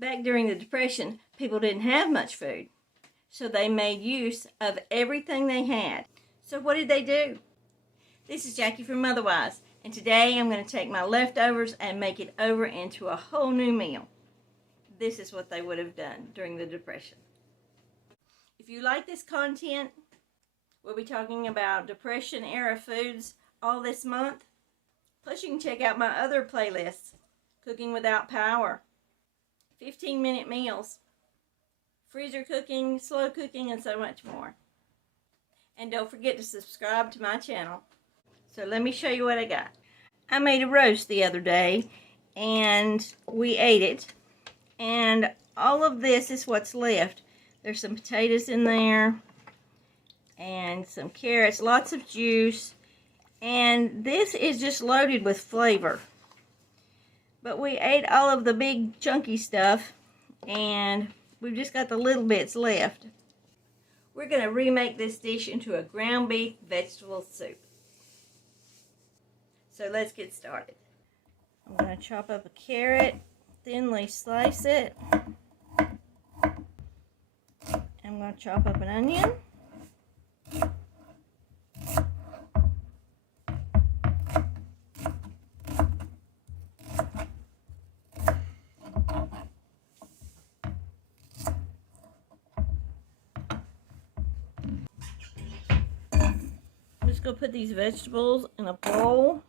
Back during the Depression, people didn't have much food, so they made use of everything they had. So what did they do? This is Jackie from Otherwise, and today I'm going to take my leftovers and make it over into a whole new meal. This is what they would have done during the Depression. If you like this content, we'll be talking about Depression-era foods all this month. Plus, you can check out my other playlists, Cooking Without Power, 15-minute meals, freezer cooking, slow cooking, and so much more. And don't forget to subscribe to my channel. So let me show you what I got. I made a roast the other day, and we ate it. And all of this is what's left. There's some potatoes in there, and some carrots, lots of juice. And this is just loaded with flavor. But we ate all of the big chunky stuff, and we've just got the little bits left. We're going to remake this dish into a ground beef vegetable soup. So let's get started. I'm going to chop up a carrot, thinly slice it. I'm going to chop up an onion. I'm just going to put these vegetables in a bowl.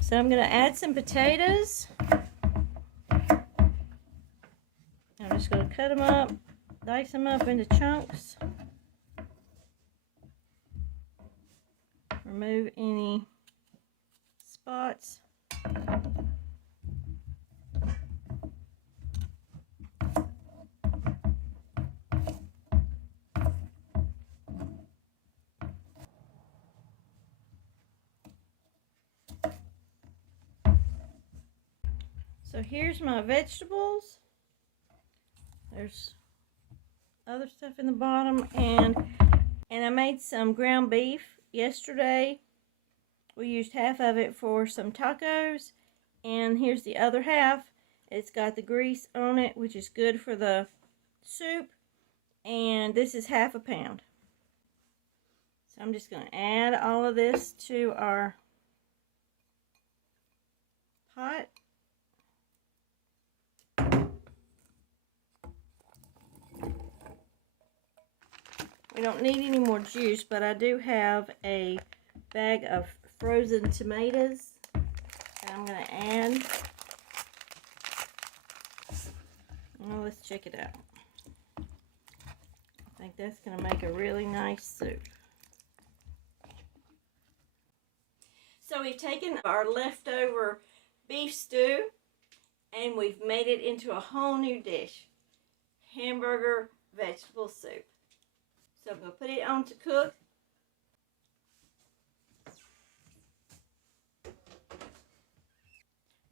So I'm going to add some potatoes. I'm just going to cut them up, dice them up into chunks. Remove any spots. So here's my vegetables. There's other stuff in the bottom, and I made some ground beef yesterday. We used half of it for some tacos, and here's the other half. It's got the grease on it, which is good for the soup, and this is half a pound. So I'm just going to add all of this to our pot. We don't need any more juice, but I do have a bag of frozen tomatoes that I'm going to add. Well, let's check it out. I think that's going to make a really nice soup. So we've taken our leftover beef stew and we've made it into a whole new dish. Hamburger vegetable soup. So I'm going to put it on to cook.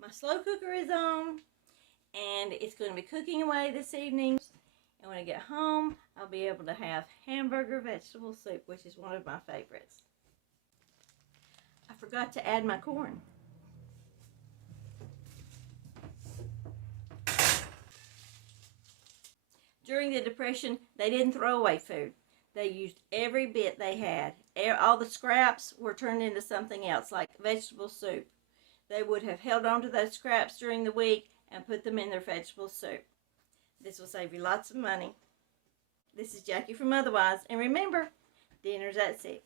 My slow cooker is on, and it's going to be cooking away this evening. And when I get home, I'll be able to have hamburger vegetable soup, which is one of my favorites. I forgot to add my corn. During the Depression, they didn't throw away food. They used every bit they had. All the scraps were turned into something else, like vegetable soup. They would have held on to those scraps during the week and put them in their vegetable soup. This will save you lots of money. This is Jackie from Otherwise, and remember, dinner's at 6.